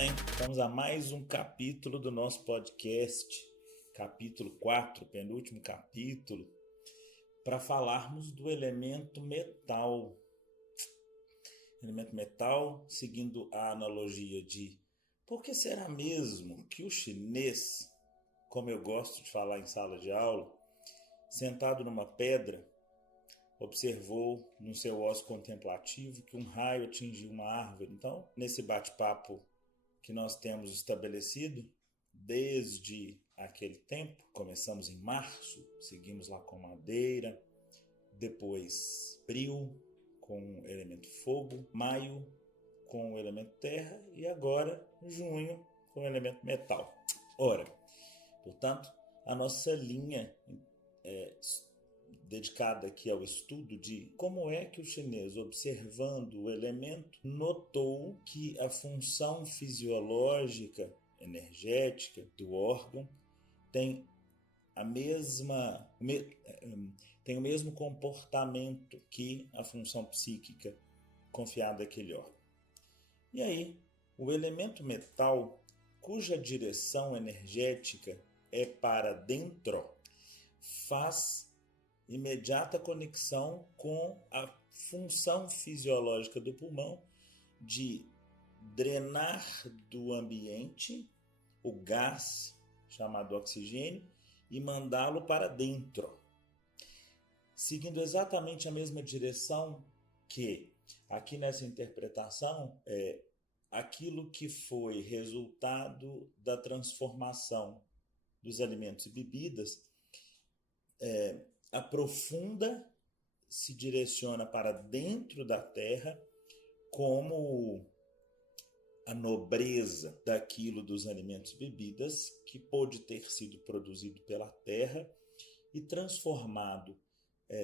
bem, vamos a mais um capítulo do nosso podcast, capítulo 4, penúltimo capítulo, para falarmos do elemento metal. Elemento metal, seguindo a analogia de por que será mesmo que o chinês, como eu gosto de falar em sala de aula, sentado numa pedra, observou no seu ócio contemplativo que um raio atingiu uma árvore. Então, nesse bate-papo que nós temos estabelecido desde aquele tempo, começamos em março, seguimos lá com madeira, depois abril com o elemento fogo, maio com o elemento terra e agora junho com o elemento metal. Ora, portanto, a nossa linha dedicada aqui ao estudo de como é que o chinês, observando o elemento, notou que a função fisiológica, energética do órgão tem tem o mesmo comportamento que a função psíquica confiada àquele órgão. E aí, o elemento metal, cuja direção energética é para dentro, faz imediata conexão com a função fisiológica do pulmão de drenar do ambiente o gás chamado oxigênio e mandá-lo para dentro, seguindo exatamente a mesma direção que aqui nessa interpretação é aquilo que foi resultado da transformação dos alimentos e bebidas aprofunda, se direciona para dentro da terra como a nobreza daquilo dos alimentos e bebidas que pôde ter sido produzido pela terra e transformado,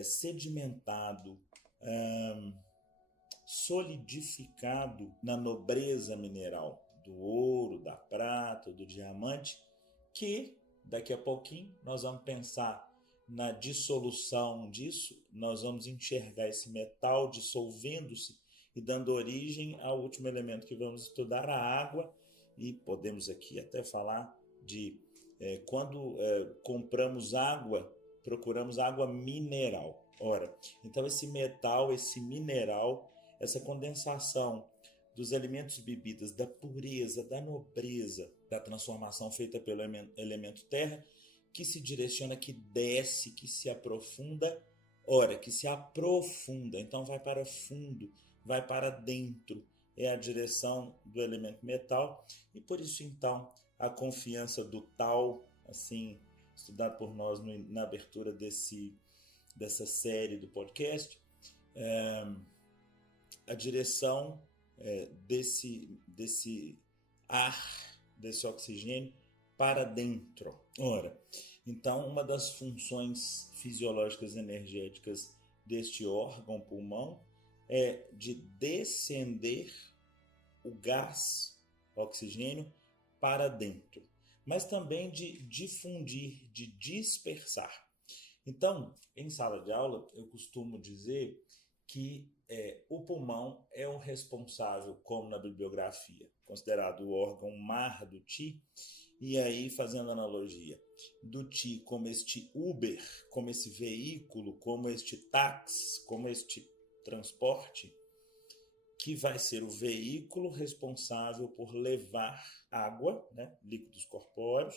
sedimentado, solidificado na nobreza mineral do ouro, da prata, do diamante, que daqui a pouquinho nós vamos pensar na dissolução disso, nós vamos enxergar esse metal dissolvendo-se e dando origem ao último elemento que vamos estudar, a água, e podemos aqui até falar de quando compramos água, procuramos água mineral. Ora, então esse metal, esse mineral, essa condensação dos alimentos e bebidas, da pureza, da nobreza, da transformação feita pelo elemento terra, que se direciona, que desce, que se aprofunda, que se aprofunda, então vai para fundo, vai para dentro, é a direção do elemento metal, e por isso então a confiança do Tao, assim, estudado por nós na abertura dessa série do podcast, a direção desse ar, desse oxigênio, para dentro. Ora, então uma das funções fisiológicas energéticas deste órgão pulmão é de descender o gás, o oxigênio, para dentro, mas também de difundir, de dispersar. Então, em sala de aula, eu costumo dizer que o pulmão é o responsável, como na bibliografia, considerado o órgão mar do Qi. E aí, fazendo analogia do Qi como este Uber, como esse veículo, como este táxi, como este transporte, que vai ser o veículo responsável por levar água, líquidos corpóreos,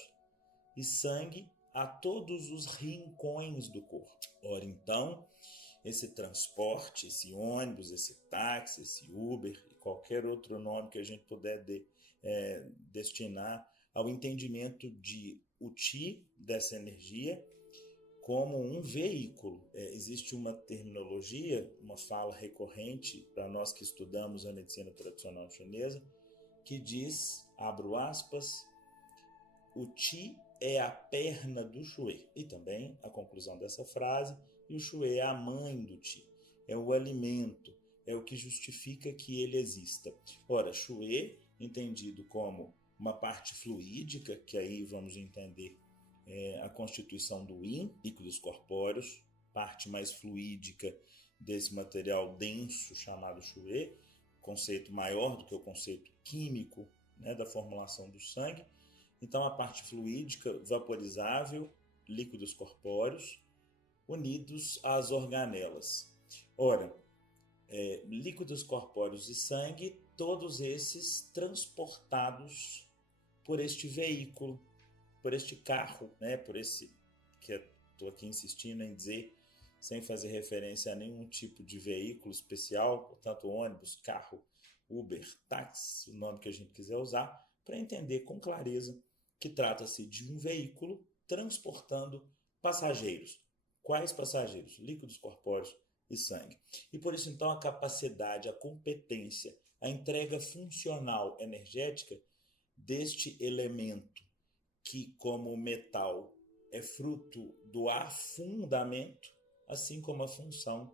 e sangue a todos os rincões do corpo. Ora, então, esse transporte, esse ônibus, esse táxi, esse Uber e qualquer outro nome que a gente puder destinar ao entendimento de o Qi, dessa energia, como um veículo. Existe uma terminologia, uma fala recorrente para nós que estudamos a medicina tradicional chinesa, que diz, abro aspas, o Qi é a perna do Shui. E também a conclusão dessa frase, e o Shui é a mãe do Qi, é o alimento, é o que justifica que ele exista. Ora, Shui, entendido como uma parte fluídica, que aí vamos entender a constituição do Yin, líquidos corpóreos, parte mais fluídica desse material denso chamado Shui, conceito maior do que o conceito químico né, da formulação do sangue. Então, a parte fluídica, vaporizável, líquidos corpóreos, unidos às organelas. Ora, líquidos corpóreos e sangue, todos esses transportados por este veículo, por este carro, né, por esse que estou aqui insistindo em dizer, sem fazer referência a nenhum tipo de veículo especial, portanto ônibus, carro, Uber, táxi, o nome que a gente quiser usar, para entender com clareza que trata-se de um veículo transportando passageiros. Quais passageiros? Líquidos corpóreos e sangue. E por isso, então, a capacidade, a competência, a entrega funcional energética deste elemento que, como metal, é fruto do afundamento, assim como a função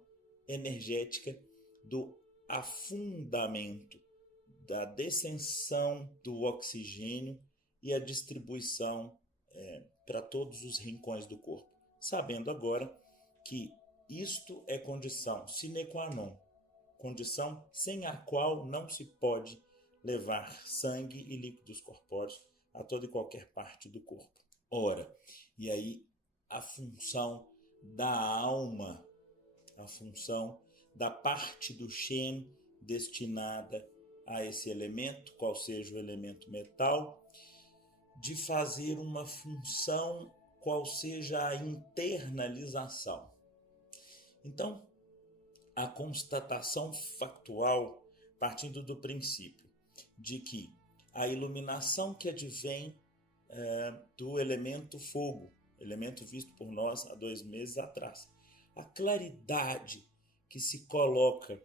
energética do afundamento, da descensão do oxigênio e a distribuição para todos os rincões do corpo. Sabendo agora que isto é condição sine qua non, condição sem a qual não se pode levar sangue e líquidos corpóreos a toda e qualquer parte do corpo. Ora, e aí a função da alma, a função da parte do Shen destinada a esse elemento, qual seja o elemento metal, de fazer uma função qual seja a internalização. Então, a constatação factual, partindo do princípio de que a iluminação que advém do elemento fogo, elemento visto por nós há 2 meses atrás, a claridade que se coloca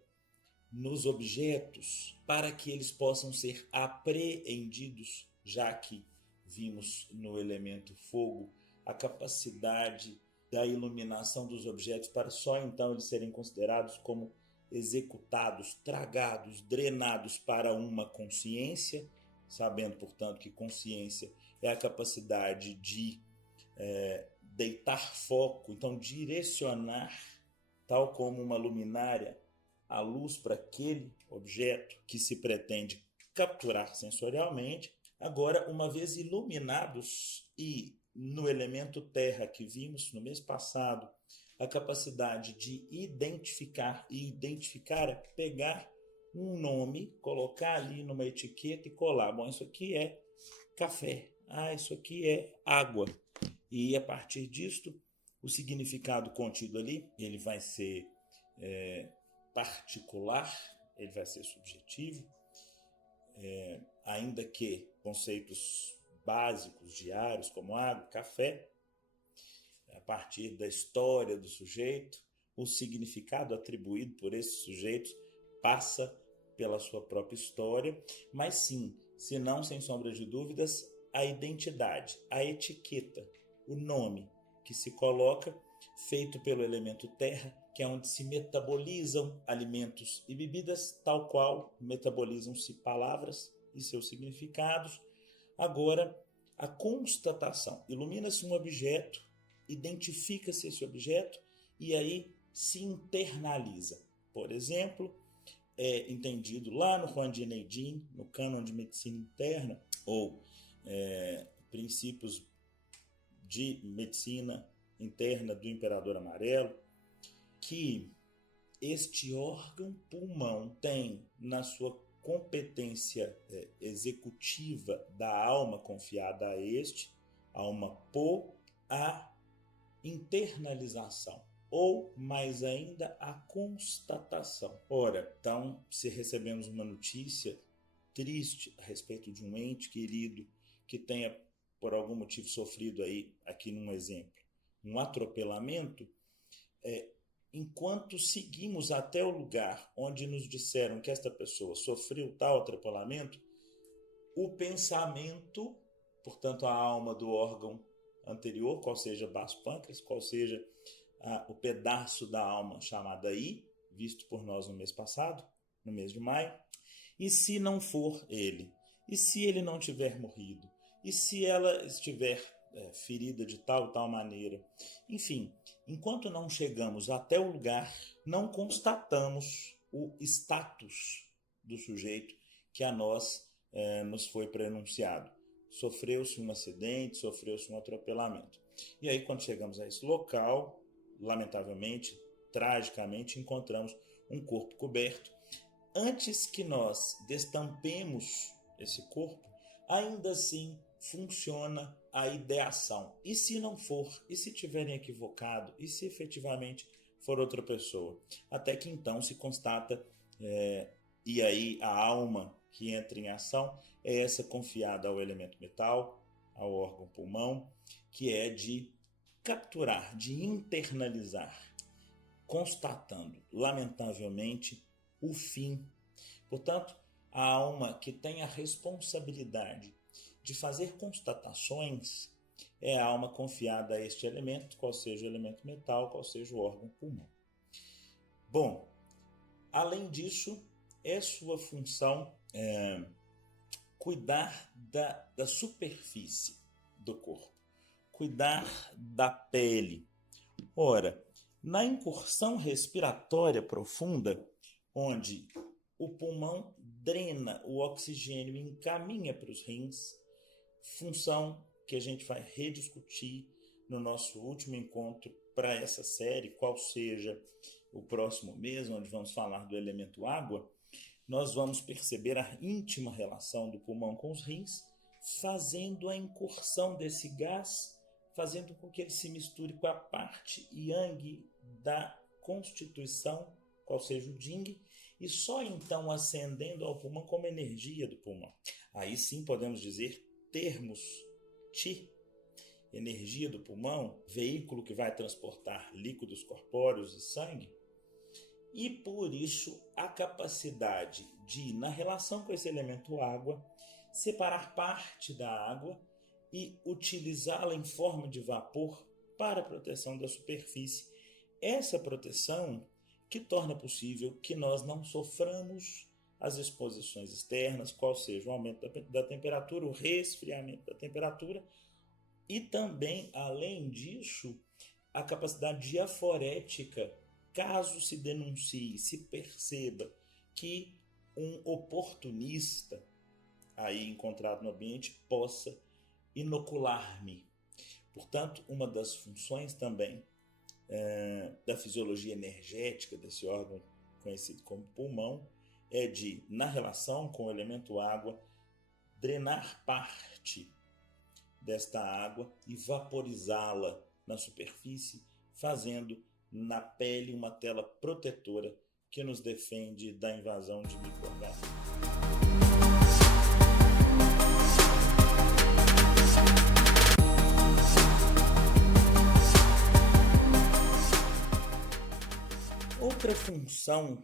nos objetos para que eles possam ser apreendidos, já que vimos no elemento fogo a capacidade da iluminação dos objetos para só então eles serem considerados como executados, tragados, drenados para uma consciência, sabendo, portanto, que consciência é a capacidade de deitar foco, então direcionar, tal como uma luminária, a luz para aquele objeto que se pretende capturar sensorialmente. Agora, uma vez iluminados e no elemento terra que vimos no mês passado, a capacidade de identificar, e identificar é pegar um nome, colocar ali numa etiqueta e colar. Bom, isso aqui é café, isso aqui é água. E a partir disto, o significado contido ali, ele vai ser particular, ele vai ser subjetivo, ainda que conceitos básicos, diários, como água, café, a partir da história do sujeito, o significado atribuído por esses sujeitos passa pela sua própria história, mas sim, se não sem sombra de dúvidas, a identidade, a etiqueta, o nome que se coloca, feito pelo elemento terra, que é onde se metabolizam alimentos e bebidas, tal qual metabolizam-se palavras e seus significados. Agora, a constatação. Ilumina-se um objeto, identifica-se esse objeto e aí se internaliza. Por exemplo, é entendido lá no Juan de Neidin, no Cânon de Medicina Interna, ou Princípios de Medicina Interna do Imperador Amarelo, que este órgão pulmão tem na sua competência executiva da alma confiada a este, alma a internalização, ou mais ainda a constatação. Ora, então, se recebemos uma notícia triste a respeito de um ente querido que tenha por algum motivo sofrido aí, aqui num exemplo, um atropelamento, enquanto seguimos até o lugar onde nos disseram que esta pessoa sofreu tal atropelamento, o pensamento, portanto a alma do órgão anterior, qual seja baço pâncreas, qual seja o pedaço da alma chamada I, visto por nós no mês passado, no mês de maio, e se não for ele, e se ele não tiver morrido, e se ela estiver ferida de tal maneira, enfim, enquanto não chegamos até o lugar, não constatamos o status do sujeito que a nós nos foi prenunciado. Sofreu-se um acidente, sofreu-se um atropelamento. E aí, quando chegamos a esse local, lamentavelmente, tragicamente, encontramos um corpo coberto. Antes que nós destampemos esse corpo, ainda assim funciona a ideação. E se não for? E se tiverem equivocado? E se efetivamente for outra pessoa? Até que então se constata, e aí a alma que entra em ação é essa confiada ao elemento metal, ao órgão pulmão, que é de capturar, de internalizar, constatando, lamentavelmente, o fim. Portanto, a alma que tem a responsabilidade de fazer constatações é a alma confiada a este elemento, qual seja o elemento metal, qual seja o órgão pulmão. Bom, além disso, é sua função cuidar da superfície do corpo, cuidar da pele. Ora, na incursão respiratória profunda, onde o pulmão drena o oxigênio e encaminha para os rins, função que a gente vai rediscutir no nosso último encontro para essa série, qual seja o próximo mês, onde vamos falar do elemento água, nós vamos perceber a íntima relação do pulmão com os rins, fazendo a incursão desse gás, fazendo com que ele se misture com a parte yang da constituição, qual seja o Jing, e só então ascendendo ao pulmão como energia do pulmão. Aí sim podemos dizer termos Qi, energia do pulmão, veículo que vai transportar líquidos corpóreos e sangue, e por isso a capacidade de, na relação com esse elemento água, separar parte da água e utilizá-la em forma de vapor para a proteção da superfície. Essa proteção que torna possível que nós não soframos as exposições externas, qual seja o aumento da temperatura, o resfriamento da temperatura, e também, além disso, a capacidade diaforética, caso se denuncie, se perceba que um oportunista aí encontrado no ambiente possa inocular-me. Portanto, uma das funções também da fisiologia energética desse órgão conhecido como pulmão é de, na relação com o elemento água, drenar parte desta água e vaporizá-la na superfície, fazendo na pele uma tela protetora que nos defende da invasão de micro-organismos. Outra função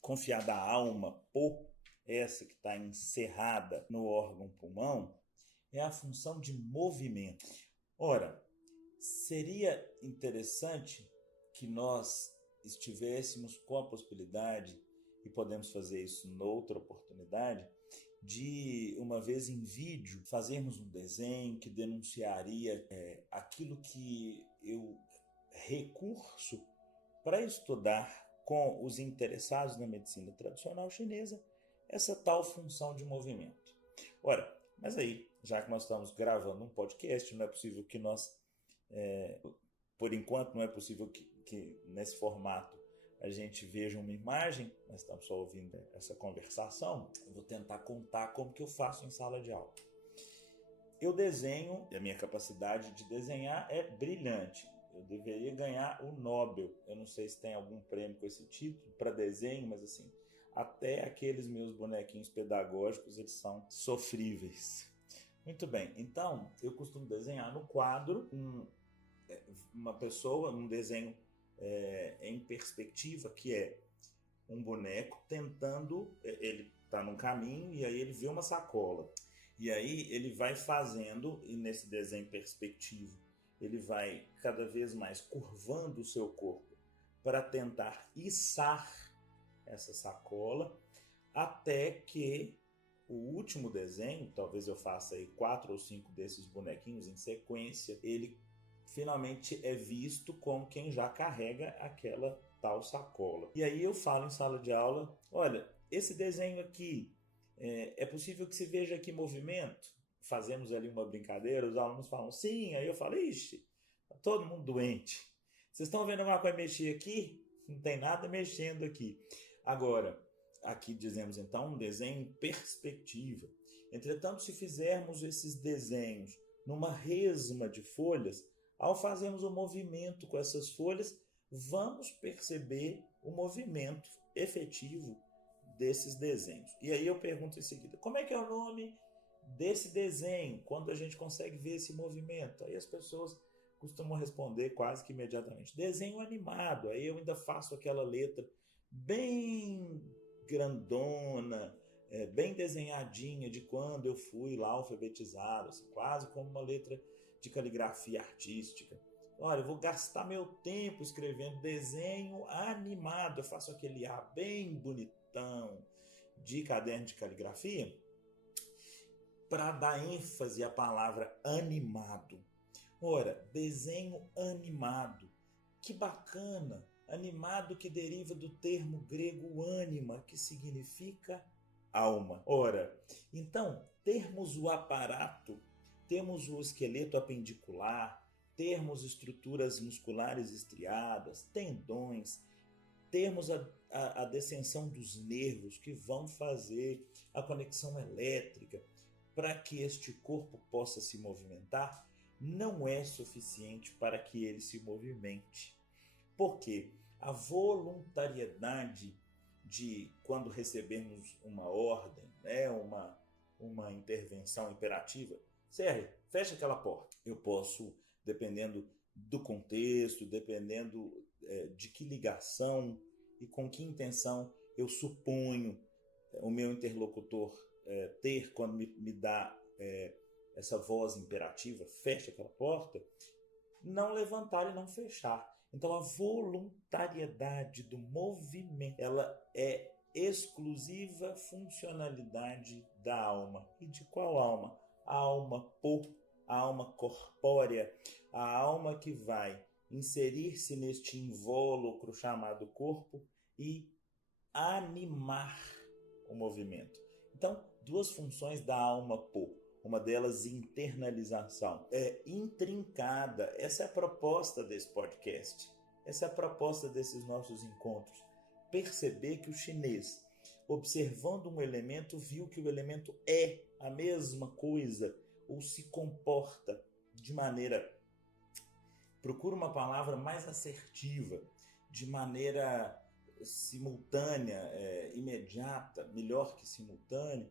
confiada à alma, por essa que está encerrada no órgão pulmão, é a função de movimento. Ora, seria interessante que nós estivéssemos com a possibilidade, e podemos fazer isso noutra oportunidade, de, uma vez em vídeo, fazermos um desenho que denunciaria aquilo que eu recurso para estudar com os interessados na medicina tradicional chinesa, essa tal função de movimento. Ora, mas aí, já que nós estamos gravando um podcast, não é possível que nós, por enquanto, não é possível que nesse formato a gente veja uma imagem, nós estamos só ouvindo essa conversação, eu vou tentar contar como que eu faço em sala de aula. Eu desenho, e a minha capacidade de desenhar é brilhante. Eu deveria ganhar o Nobel. Eu não sei se tem algum prêmio com esse título para desenho, mas assim, até aqueles meus bonequinhos pedagógicos, eles são sofríveis. Muito bem, então eu costumo desenhar no quadro uma pessoa, um desenho em perspectiva, que é um boneco tentando, ele está num caminho e aí ele vê uma sacola. E aí ele vai fazendo, e nesse desenho perspectivo, ele vai cada vez mais curvando o seu corpo para tentar içar essa sacola, até que o último desenho, talvez eu faça aí 4 ou 5 desses bonequinhos em sequência, ele finalmente é visto como quem já carrega aquela tal sacola. E aí eu falo em sala de aula, olha, esse desenho aqui É possível que se veja aqui movimento? Fazemos ali uma brincadeira, os alunos falam sim, aí eu falo, ixi, tá todo mundo doente. Vocês estão vendo alguma coisa mexer aqui? Não tem nada mexendo aqui. Agora, aqui dizemos então um desenho em perspectiva. Entretanto, se fizermos esses desenhos numa resma de folhas, ao fazermos o movimento com essas folhas, vamos perceber o movimento efetivo desses desenhos. E aí eu pergunto em seguida, como é que é o nome desse desenho, quando a gente consegue ver esse movimento? Aí as pessoas costumam responder quase que imediatamente, desenho animado. Aí eu ainda faço aquela letra bem grandona, bem desenhadinha de quando eu fui lá alfabetizado, assim, quase como uma letra de caligrafia artística. Olha, eu vou gastar meu tempo escrevendo desenho animado, eu faço aquele A bem bonitão de caderno de caligrafia, para dar ênfase à palavra animado. Ora, desenho animado, que bacana! Animado, que deriva do termo grego ânima, que significa alma. Ora, então, termos o aparato, temos o esqueleto apendicular, termos estruturas musculares estriadas, tendões, termos a descensão dos nervos que vão fazer a conexão elétrica para que este corpo possa se movimentar, não é suficiente para que ele se movimente. Porque a voluntariedade de quando recebemos uma ordem, né, uma intervenção imperativa, Sérgio, fecha aquela porta. Eu posso, dependendo do contexto, dependendo de que ligação e com que intenção eu suponho o meu interlocutor ter quando me dá essa voz imperativa, fecha aquela porta, não levantar e não fechar. Então a voluntariedade do movimento, ela é exclusiva funcionalidade da alma. E de qual alma? A alma a alma corpórea, a alma que vai inserir-se neste invólucro chamado corpo e animar o movimento. Então, duas funções da alma uma delas internalização, é intrincada. Essa é a proposta desse podcast, essa é a proposta desses nossos encontros. Perceber que o chinês, observando um elemento, viu que o elemento é a mesma coisa ou se comporta de maneira, procura uma palavra mais assertiva, de maneira simultânea, imediata, melhor que simultânea,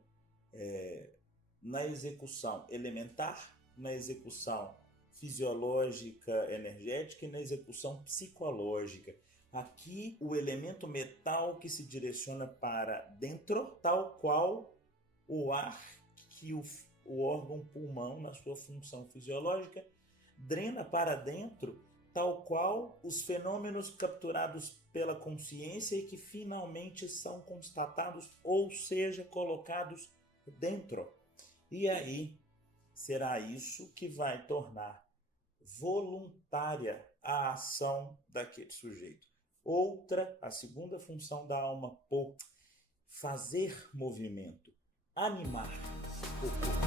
na execução elementar, na execução fisiológica, energética e na execução psicológica. Aqui, o elemento metal que se direciona para dentro, tal qual o ar que o órgão pulmão, na sua função fisiológica, drena para dentro, tal qual os fenômenos capturados pela consciência e que finalmente são constatados, ou seja, colocados dentro. E aí, será isso que vai tornar voluntária a ação daquele sujeito. Outra, a segunda função da alma fazer movimento, animar o corpo.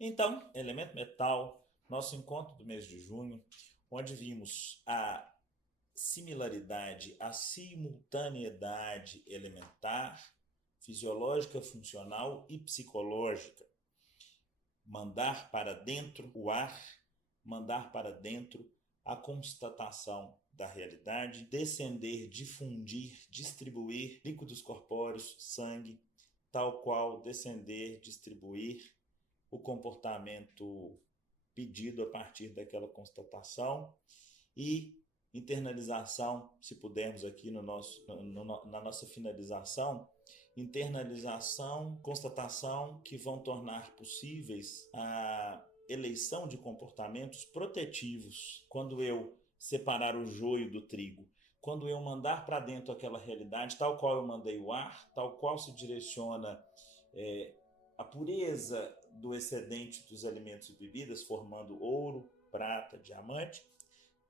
Então, elemento metal, nosso encontro do mês de junho, onde vimos a similaridade, a simultaneidade elementar, fisiológica, funcional e psicológica. Mandar para dentro o ar, mandar para dentro a constatação da realidade, descender, difundir, distribuir líquidos corpóreos, sangue, tal qual descender, distribuir o comportamento pedido a partir daquela constatação e internalização, se pudermos aqui na nossa finalização, internalização, constatação que vão tornar possíveis a eleição de comportamentos protetivos. Quando eu separar o joio do trigo, quando eu mandar para dentro aquela realidade, tal qual eu mandei o ar, tal qual se direciona a pureza do excedente dos alimentos e bebidas, formando ouro, prata, diamante,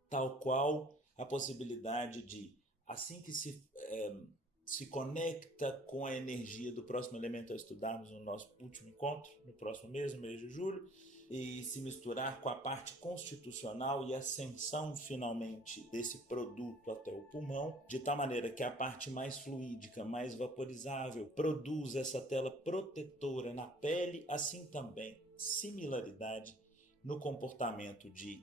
tal qual a possibilidade de, assim que se conecta com a energia do próximo elemento a estudarmos no nosso último encontro, no próximo mês, no mês de julho, e se misturar com a parte constitucional e ascensão finalmente desse produto até o pulmão, de tal maneira que a parte mais fluídica, mais vaporizável, produz essa tela protetora na pele, assim também similaridade no comportamento de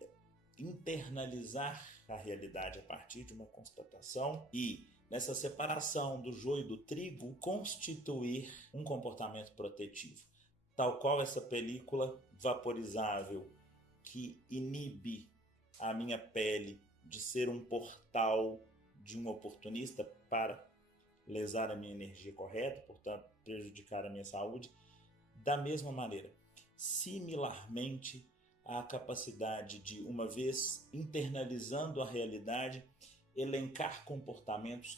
internalizar a realidade a partir de uma constatação e, nessa separação do joio e do trigo, constituir um comportamento protetivo, tal qual essa película vaporizável que inibe a minha pele de ser um portal de um oportunista para lesar a minha energia correta, portanto prejudicar a minha saúde. Da mesma maneira, similarmente, a capacidade de, uma vez internalizando a realidade, elencar comportamentos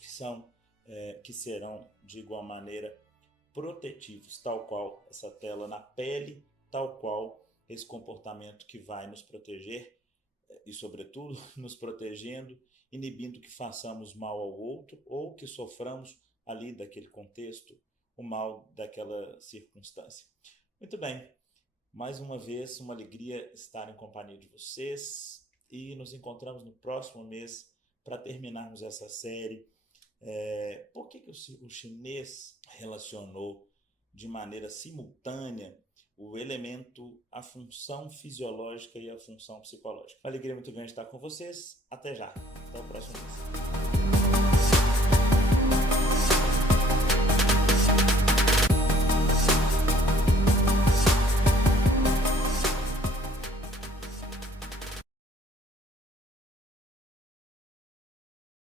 que serão de igual maneira protetivos, tal qual essa tela na pele, tal qual esse comportamento que vai nos proteger e, sobretudo, nos protegendo, inibindo que façamos mal ao outro ou que soframos ali daquele contexto o mal daquela circunstância. Muito bem, mais uma vez, uma alegria estar em companhia de vocês e nos encontramos no próximo mês para terminarmos essa série. Por que o chinês relacionou de maneira simultânea o elemento, a função fisiológica e a função psicológica? Uma alegria muito grande estar com vocês. Até já. Até o próximo mês.